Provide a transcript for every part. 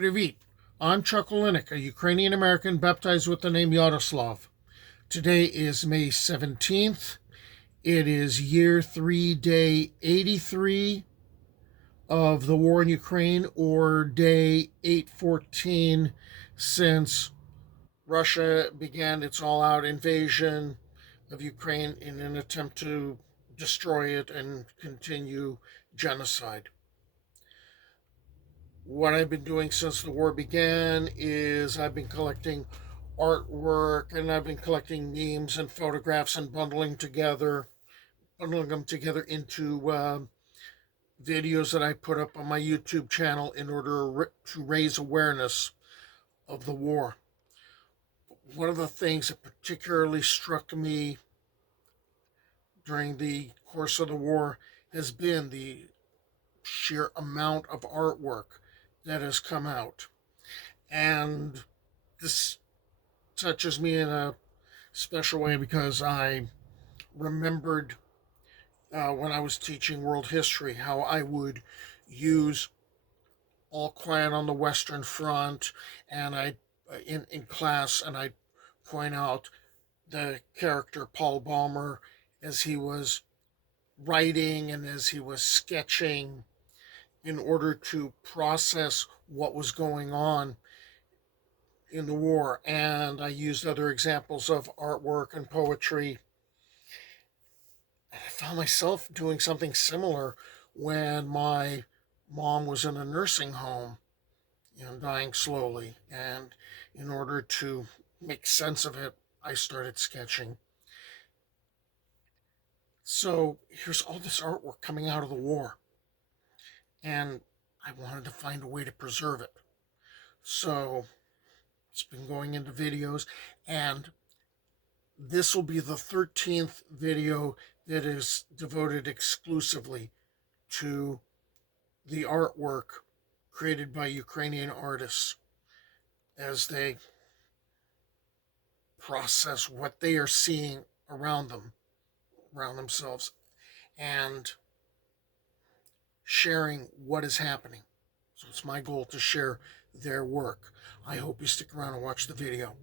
Привit. I'm Chuck Olinik, a Ukrainian American baptized with the name Yaroslav. Today is May 17th. It is year 3, day 83 of the war in Ukraine, or day 814 since Russia began its all out invasion of Ukraine in an attempt to destroy it and continue genocide. What I've been doing since the war began is I've been collecting artwork and I've been collecting memes and photographs and bundling them together into videos that I put up on my YouTube channel in order to raise awareness of the war. One of the things that particularly struck me during the course of the war has been the sheer amount of artwork that has come out. And this touches me in a special way because I remembered when I was teaching world history how I would use All Quiet on the Western Front, and I in class, and I point out the character Paul Ballmer as he was writing and as he was sketching in order to process what was going on in the war. And I used other examples of artwork and poetry. And I found myself doing something similar when my mom was in a nursing home, dying slowly. And in order to make sense of it, I started sketching. So here's all this artwork coming out of the war. And I wanted to find a way to preserve it. So it's been going into videos, and this will be the 13th video that is devoted exclusively to the artwork created by Ukrainian artists as they process what they are seeing around themselves, and sharing what is happening. So it's my goal to share their work. I hope you stick around and watch the video.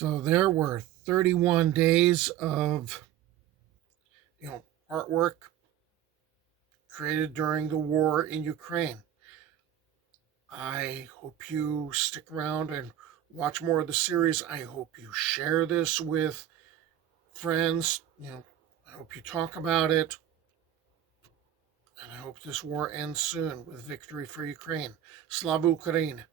So there were 31 days of, artwork created during the war in Ukraine. I hope you stick around and watch more of the series. I hope you share this with friends. I hope you talk about it. And I hope this war ends soon with victory for Ukraine. Slava Ukraine.